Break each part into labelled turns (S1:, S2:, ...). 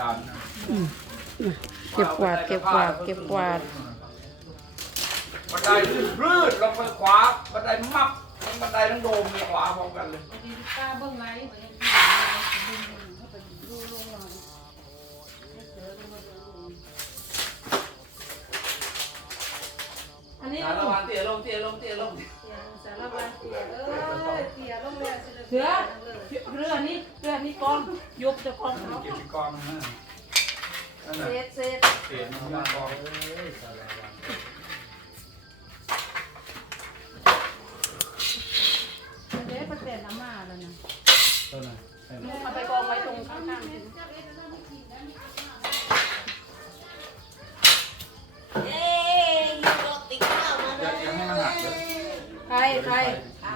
S1: การ
S2: เก็บกวาดเก็บกวาดเก็บกวาด
S1: บันไดลื่นรืดลงไปขวาบันไดมับทั้งบันไดทั้งโดมมีขวาพร้อมกันเลย
S3: ป้าเบิ่งไว้เหมือนเข้าไปดูลงหน่อยเจอลงมาดูอันนี้
S1: สารวัตรเตี้ยลงเตี้ยลงเตี้ยลง
S3: สารวัตรเตี๋ยเอ้ยเตี๋ยลงเลย
S2: เสือเรือนี้เรือนี้ กองยกจะกองเขา
S1: เก็บที่กองนะนั่น
S3: เศ
S1: น่ะ
S3: ษเศษ
S1: เศษมันยอดกอง
S3: เดี๋ยวประเด็นน้ำมาแล้วนะ
S1: ต้นน่ะให้มัน
S2: เอาไปกองไว้ตรงข้างๆ
S4: เอ้ยรถติดข้าวมา
S1: อย่าอย่าให้มันหักเลย
S2: ใครใครอ้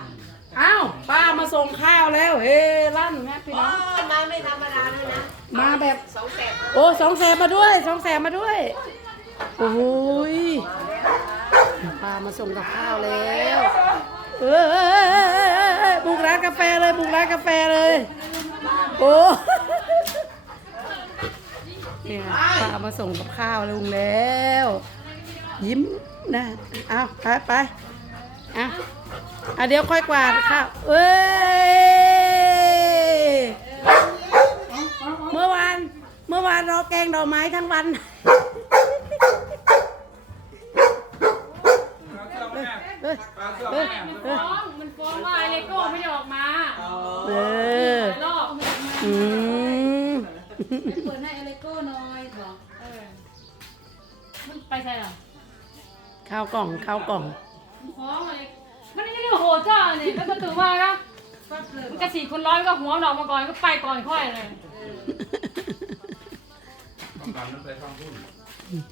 S2: าวป้ามาส่งข้าวแล้วเฮ้ลั่นแม่พี่
S4: อ๋อ
S2: น้อง
S4: มาไม่ธรรมดาเลยนะ
S2: มาแบบ
S4: สองแสน
S2: โอ้สองแสนมาด้วยสองแสนมาด้วย โอ้ยป้ามาส่งกับข้าวแล้วเออเออเออเออเออบุกร้านกาแฟเลยบุกร้านกาแฟเลยโอ้เนี่ยป้ามาส่งกับข้าวลุงแล้ว ยิ้มนะเอาไปไปเอา อะเดี๋ยวค่อยกวาดข้าวเอ้ยเมื่อวาน เมื่อวานเราแกงดอกไม้ทั้งวันเฮ้ย
S1: เอ้
S2: ย
S1: ม่
S2: เฮ้ย
S3: ฟ้อง มันฟ้องว่าไอเลโก้ไม่ได้ออกมา
S2: เออ
S3: รอบ
S2: อืม
S3: เปิดให้ไอเลโก้หน่อยบอกเออมันไปใช่หรอ
S2: ข้าวกล่องข้าวกล่อง
S3: ฟ้องอะไร มันนี่นี่โหเจ้าเนี่ยแล้วประตูมาแล้วมันกระสีคนร้อยก็หัวหลอกมาก่อนก็ไปก่อนค่อยเลย
S1: ต้องดันมันไปฟังพุ่น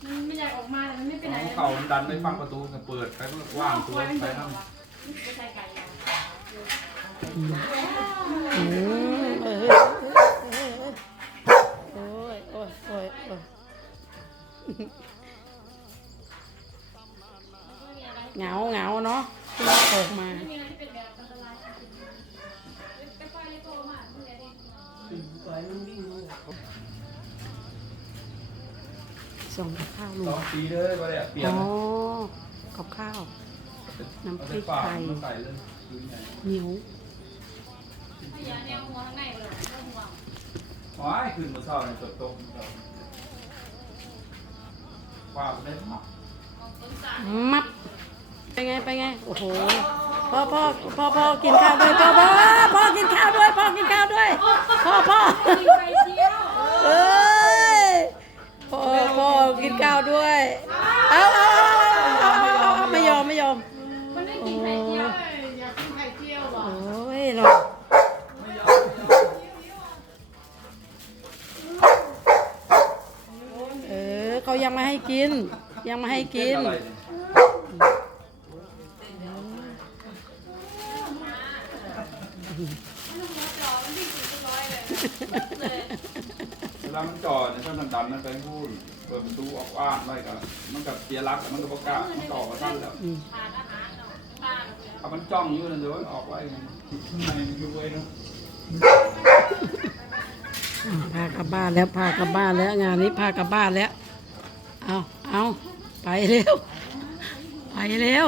S3: มันไม่อยากออกมาแต่มันไม่ไปไหน
S1: ของเขามันดันไปฟังประตูจะเปิดไปมันก็ว่างตัวไปนั่ง
S3: ไม่ใช่ไก่
S2: อืมเออโอ้ยโอ้ยโอ้ยโอ้ยเหงาเหงาเนาะ
S3: ตรายไปไปเลโก้มาเมื่อไหร่ดี
S2: ส่งกับข้าวลุ
S1: ส
S2: ง
S1: องปีเลยก็ได้เปลี่ยน
S2: อ๋อกับข้าว น้ำพริกไทย
S1: มันใส่เลยดูไง
S2: เหนียว
S3: ถ้าอย่าแนวหัวข้างในเลยก็หัว
S1: ว้ายคืนมาเศร้าในตัวตรงว่าไม่ได้หมัก
S2: มับ ไปไงไปไงโอ้โหพ่อพ่อพ่อพ่อกินข้าวด้วยพ่อพ่อพ่อกินข้าวด้วยพ่อกินข้าวด้วยพ่อพ่อ
S3: เอ้
S2: ยพ่อพ่อกินข้าวด้วยเอาเอาเอาเอาไม่ยอมไม่ยอม
S3: มันไม่กินไข่เจียวอยากกินไข่เจียวหรอ
S2: โอ้ยเนาะเออเขายังไม่ให้กิน ยังไม่ให้กิน
S1: อะไรเนี่ย เวลามันจอดเนี่ยถ้ามันดันมันไปพูดเปิดประตูออกว่างไว้กันมันกับเสียรักมันก็ประกล้ามันก็ออกมาตั้งแล้ว
S3: ทานอาหารเนาะป้าเลย
S1: ถ้ามันจ้องอยู่นั่นเดี๋ยวมันออกไว้ข้างในมันอยู่ไว้เนาะ
S2: พากลับบ้านแล้วพากลับบ้านแล้วงานนี้พากลับบ้านแล้ว เอาเอาไปเร็ว ไปเร็ว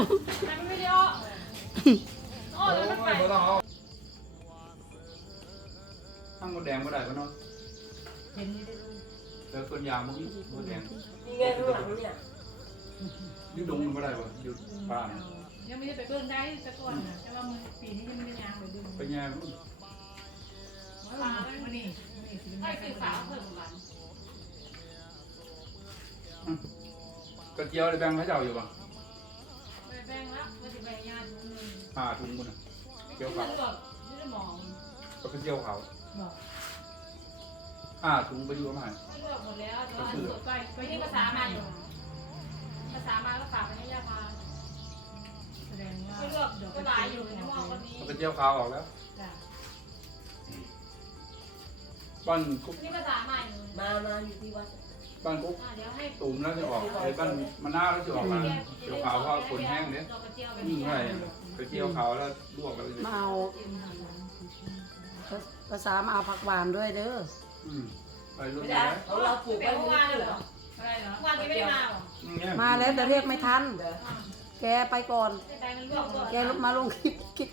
S3: แต่มันไม่ได้อ้ออ้อแล้วมันไป
S1: โอ้ยบ่ต้องเอาตั้งมดแดงบ่ได้ปะเนาะเจอต้นยางมันมีมดแดง
S4: มีไงข้างหลังเนี่ย
S1: อยู่ดงมันบ่ได้ปะอยู่ป่าเนี่ย
S3: ยังไม่ได้ไปเบิ่งได้แต่ก่อนนะแต่ว่ามันปีนี้ยังไม่ได้ยางไปเบิ่ง
S1: ไปแย่มัน
S3: ปลาไม่นี่ใช่คือสาวเพิ่มหวาน
S1: กระเจียวได้แบ่งให้เจ้าอยู่ปะ
S3: ไปแบ่งแล้วว่าจะแบ่งยาถุงนึง
S1: ห้าถุงมันน่ะ
S3: เกี่ยวกับไม่ได้มอง
S1: ก็กระเจียวขาว
S3: บอก
S1: ห้าถุงไปอยู่ประมาณ
S3: เลือกหมดแล้วแต่ว่าสดไปไปที่ภาษามาอยู่ภาษามาก็ฝากไปให้ยามาแสดงว่าเลือกก็หลายอยู่ในมองวันนี้
S1: เอากระเจียวขาวออกแล้ว
S3: จ้ะ
S1: บ้านกุ๊ก
S3: ที่ภาษาใหม่อยู่
S4: มา มาอยู่ที่วัด
S1: บ้านกุ๊ก
S3: อ่าเดี๋ยวให้
S1: ตุ่มแล้วจะออกไอ้บ้านมะนาวแล้วจะออกมาเจียวขาวเพราะคนแห้งเนี่ย
S3: ดอกกระเจียวไป
S1: นี่
S3: นี่
S1: เท่าไหร่กระเจียวขาวแล้วลวกแล้ว
S2: มาเอา ภาษามาเอาผักหวานด้วยเด้อ
S1: อืมไปรุ่น
S4: ไม่
S1: ไหน
S4: ได้ของเราปลูก
S3: เป็
S4: ไว้
S3: น
S4: เมื่
S3: เมื่
S4: อ
S3: อวาน
S4: วาน
S3: เห
S4: เห
S3: ร
S4: ร
S3: อ
S4: อ
S3: อะไรเหรอเมื่อวานนี้ไม่ได้มาหรอ
S1: เนี่ย
S2: มาแล้วแต่เรียกไม่ทันแกไปก่อน
S3: ไอ้แบงค์มันร่วงก่อน
S2: แกมาลงคลิปคลิป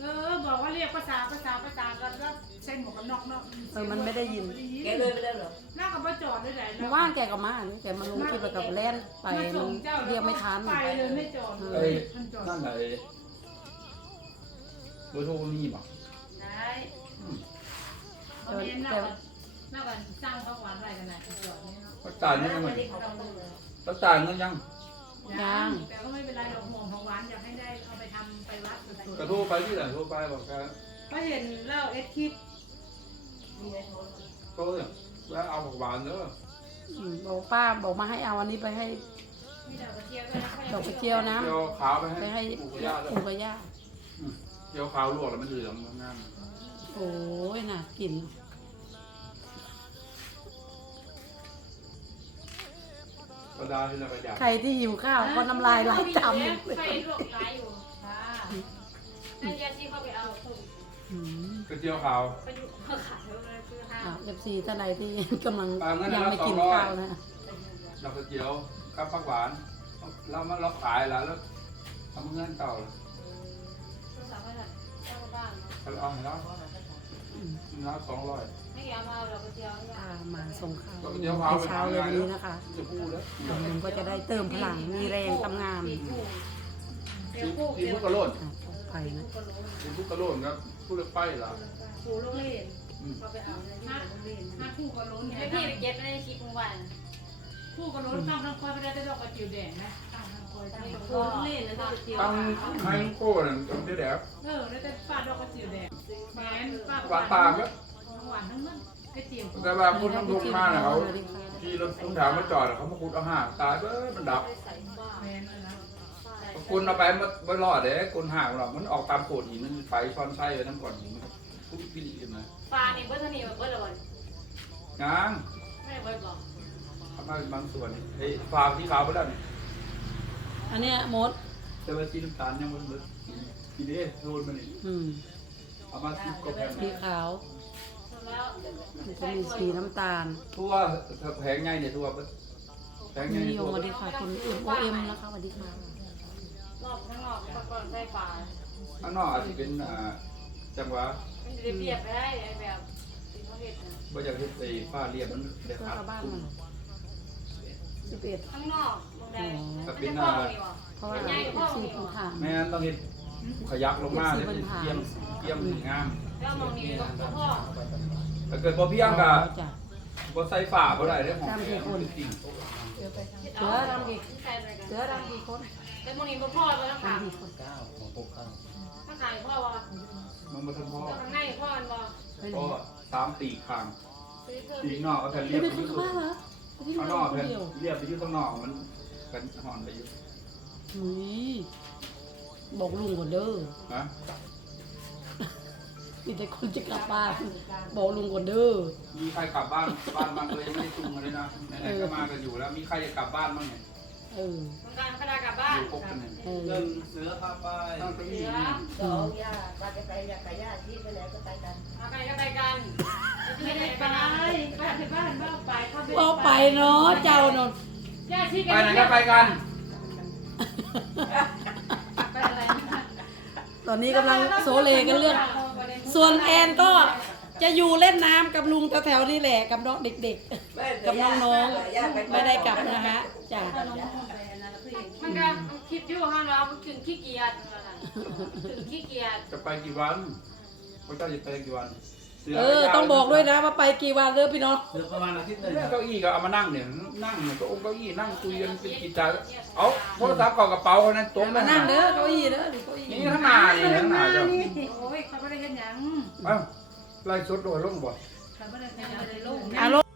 S5: เออบอกว่าเรียกภาษาภาษาภาษากันแล้วใส่หมวกกันน็อกเนาะ
S2: เออมันไม่ได้ยิน
S4: แกเลยไม่ได้เหรอ
S5: น่ากับว่าจอดด้วยแหละ
S2: เมื่อวานแกก็มาแกมาลงคลิปแล้วกับแล่นไปมันเรียกไม่ทัน
S5: ไปเลยไม่จอดเล
S1: เอ้
S5: ย
S1: ย
S5: มันจอด
S1: นั่นแหละไอ้เบอร์โทรมีป่ะ
S3: ได้ เอาเน้นเราเรากันสร้างความหวานอะไรกันนะจอดนี่เนาะ
S1: เขาจ่ายเงินยังไงเขาจ่ายเงินยัง
S2: ยัง
S5: แต่ก็ไม่เป็นไรหรอกห่วงของหวานอยากให้ได้เอาไปทำไปวัดสุด
S1: กระโทรไปที่ไหนโทรไปบอกแก
S5: ๆก็เห็นเล่าเอ็ดคลิป
S4: มีไงโทร
S1: เนี่ยแล้วเอาผักหวานเด้อ
S2: อืมบอกป้าบอกมาให้เอาอันนี้ไปให้
S3: มีดอกกระเจียวด้วยนะ
S2: ดอกกระเจียวนะ
S1: เจียวขาวไปให้
S2: ให้
S1: ปู่กับย่าด้วย
S2: ปู่กับย่า
S1: เจียวขาวลวกแล้วมันเหลืองงาม
S2: ยน่ากิน
S1: กระดาษที่เราไปอยาก
S2: ใครที่หิวข้าวก็น้ำลายไหลตามเลย
S3: ไฟลวกไหลอยู่ค่ะนั่นยาชีเข้าไปเอาถูก
S2: อืม
S1: กระเจียวขาว
S3: ไปอยู่เขาขายเลยคือห้า
S2: อ่าเอฟซีท่านใดที่กำลัง
S1: อ่างั้น
S2: ยัง
S1: เรา
S2: ไม่กิน
S1: สองร้อย
S2: ข้าวนะ
S1: ดอกกระเจียวกับผักหวานเรามาเราขายแล้วแล้วทำเงินเก่าเลย
S3: ตัวสาวก็แบบเจ้าบ้านเนาะ
S1: เราเอาให้เรา
S2: อืม
S1: เราสองร้อย
S3: ให้แกมาดอกกระเจียวเนี่ย
S2: ป้ามาส่งข้าว
S1: ดอกกระเจียวขาว
S2: ในเช้าเลยวันนี้นะคะ
S1: จะพูดแล้ว
S2: ลุงก็จะได้เติมพลังมีแรงทำงาน
S3: ปีกูเดี๋
S1: ที
S3: ยวกู
S1: ที
S3: เดี๋ยว
S1: พุกกระโลน
S2: อะไปนะ
S1: ทีพุกกระโลนครับพูดเรื่องไปล่ะ
S5: ปูโรงเรียน
S3: เขาไปเอาเลยที่โรงเรียน
S5: ห้าคู่ก็ล้น
S3: ให้พี่ไปเก็บในคลิปเมื่อวาน
S5: คู่ก็ล้นตั้งทั้งคอยไปได้แต่ดอกกระจิ๋วแดงนะตั้งทั้งคอยตั้งทั้งค
S3: โร
S5: อย
S3: งเรียนแล้วก็เจียว
S1: ตั้งให้โก้นั่นตั้งแต่แดก
S5: เออได้แต่ป้าดอกกระจิ๋วแดง แหวนป้า
S1: หวานตามก็
S5: หวานทั้งนั้นกระเจียว
S1: แต่ว่าคนทั้งทุกมาเนี่ยเขาที่รถทุ่งถามมาจอดเขามาขุดเอาห่างตายเบ้อมันดับ
S3: ใส่บ้า
S5: แหวนเลยนะ
S1: คุณเอาไปมันไม่รอดเด้คุณห่างหรอกมันออกตามโขดหินมันไฟช้อนไส้ไว้น้ำก่อนหินมันทุกปีกันนะ
S3: ปลานี่เบิร์ตนี่เบิร์ตเลย
S1: งาน
S3: ไม่เบิร์ตหรอก
S1: ทำมาบางส่วนนี่ไอ้ฟาร์มที่ขาวไปแล้วนี่
S2: อันเนี้ยมด
S1: แต่ว่าสีน้ำตาลยังมันมันทีนี้โดนมันนี่
S2: อืม
S1: เอามาสิบกว่าแผง
S2: สีขาว
S3: แล้ว
S2: มันจะมีสีน้ำตาล
S1: ทั่วแผงใหญ่เนี่ยทั่วแผงใหญ่
S2: นิย
S1: ทั่
S2: ม
S1: ว
S2: สวัสดีค่ะคุณเอ็มโอเอ็มนะคะสวัสดีค่ะ
S3: รอบข้างนอกก่อนใส่ปลา
S1: ข้างนอกอาจจะเป็นอ่าจังหวะ
S3: มันจะเรียบไปได้แบบสีมะเร็ดนะ
S1: ว่าจะเฮ็ดไอ้ฝ้าเรียบมันเด็ด
S2: เสื้อ
S1: ขาด
S2: ชาวบ้านมันสิบเอ็ด
S3: ข้างนอกมองได้มันจะพ่อนี่วะ
S2: เพราะว่าสีพื้นฐาน
S1: แม่นต้องเฮ็ด ขยักลงมาเลยเป็นเกียมเกียมงาม
S3: แล้วมองนี่ก็พ่อ
S1: ถ้าเกิดบ่เพียงก็
S2: จ้ะ
S1: บ่ใส่ฝาบ่ได้เด้อของแท้จริง
S2: เสือไปทาง
S3: เสื
S2: เสือดำกี่
S3: ใส่ไปกัน
S2: เสือดำกี่คน
S3: แต่มองนี่ก็พ่อแล้วค่ะ
S2: ดำกี่คน
S3: ถ้าขายพ่อวะ
S1: มันบ่ทันพอ
S3: ข้างในพ่อมันวะ
S2: ไปไหน
S1: ก็สามตีข้าง
S3: ซื้อเพิ่ม
S1: ตีนอกเอาแผ่น
S2: ไป
S1: เรียบ
S2: เป็
S1: ไป
S2: น
S1: อ
S2: คน
S1: ยู่
S2: บ้าเหรอที่
S1: ข้างน
S2: เรา
S1: อก
S2: ค
S1: แผ่
S2: น
S1: น
S2: เดียว
S1: เรียบไปอยู่ข้างนอกมันกันห่อนไปอยู่
S2: อุ้ย บอกลุงก่อนเด้อ
S1: ฮะ
S2: มีแต่คนจะกลับบ้านบอกลุงก่อนเด้อ
S1: มีใครกลับบ้านบ้านบางเลยยังไม่ได้จุงกันเลยนะไหนๆก็มากันอยู่แล้วมีใครจะกลับบ้านบ้างเนี่ย
S2: เออ
S3: ต้องการขนาดกลับบ้า
S1: อน ยู่ครบกันเนี่ย
S2: เออ
S6: เรื่องเสือพาไป
S1: ตั้งแต่
S3: เสื
S1: นี้
S3: อ
S4: สองย่าปลาจะไปอยากไปย่าที่ไปไหนก็ไปกัน
S3: มาไปก็ไปกัน
S5: ไม่ได้ไปบ้านที่บ้านบ้านไปเขา
S2: เอาไปเนาะเจ้าเนาะ
S3: ย่าชี้
S1: ไปไหนก็ไปกัน
S5: ไปอะไร
S2: ตอนนี้กำลังโซเลกันเรื่อง ส่วนแอนก็จะอยู่เล่นน้ำกับลุงแถวๆนี่แหละกับน้องเด็กๆ กับน้องๆไม่ได้กลับนะคะจ้ะ
S3: มันก็คลิปอยู่ข้างเราถึงขี้เกียจถึงขี้เกียจ
S1: จะไปกี่วันพระเจ้าจะไปกี่วัน สื
S2: เออ ต้องบอกด้วยนะว่าไปกี่วันเด้อพี่น้อง
S6: เสือประมาณอาทิตย์หนึ่ง
S1: เรื่องเก้าอี้ก็เอามานั่งเนี่ยนั่งเนี่ยก็องค์เก้าอี้นั่งคุยกันเป็นกิจจาเอาโทรศัพท์เก่ากระเป๋าคนนั้นตรง
S2: มานั่งเด้อเก้าอี้เด้อเก้าอี้
S1: นี่ทั้งหน้านี่ทั้งหน้าเจ้า
S5: โอ้ยเขาไม่ได้เห็นหยัง
S1: เอ้าไล่สดโดยลงบ่
S5: เขาไม่ได้เห็นหยังเลยลูก
S2: อารมณ์